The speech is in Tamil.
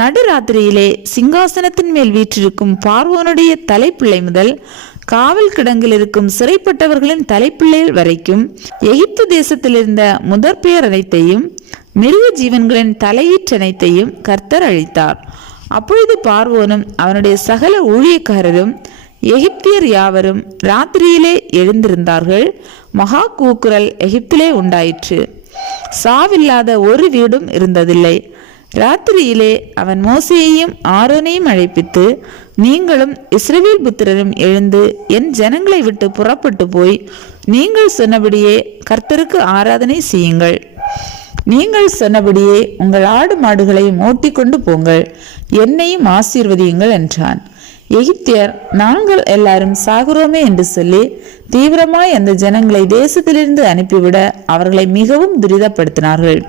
நடுராத்திரியிலே சிங்காசனத்தின் மேல் வீற்றிருக்கும் பார்வோனுடைய தலைப்பிள்ளை முதல் காவல் கிடங்கில் இருக்கும் சிறைப்பட்டவர்களின் தலைப்பிள்ளைகள் வரைக்கும் எகிப்து தேசத்தில் இருந்த முதற்பெயர் அனைத்தையும் மிருக ஜீவன்களின் தலையீற்றனைத்தையும் கர்த்தர் அழித்தார். அப்பொழுது பார்வோனும் அவனுடைய சகல ஊழியக்காரரும் எகிப்தியர் யாவரும் ராத்திரியிலே எழுந்திருந்தார்கள். மகா கூக்குரல் எகிப்திலே உண்டாயிற்று. சாவில்லாத ஒரு வீடும் இருந்ததில்லை. ராத்திரியிலே அவன் மோசேயையும் ஆரோனையும் அழைப்பித்து, நீங்களும் இஸ்ரவேல் புத்திரரும் எழுந்து என் ஜனங்களை விட்டு புறப்பட்டு போய் நீங்கள் சொன்னபடியே கர்த்தருக்கு ஆராதனை செய்யுங்கள். நீங்கள் சொன்னபடியே உங்கள் ஆடு மாடுகளையும் ஓட்டிக்கொண்டு போங்கள், என்னையும் ஆசீர்வதியுங்கள் என்றான். எகிப்தியர், நாங்கள் எல்லாரும் சாகுறோமே என்று சொல்லி தீவிரமாய் அந்த ஜனங்களை தேசத்திலிருந்து அனுப்பிவிட அவர்களை மிகவும் துரிதப்படுத்தினார்கள்.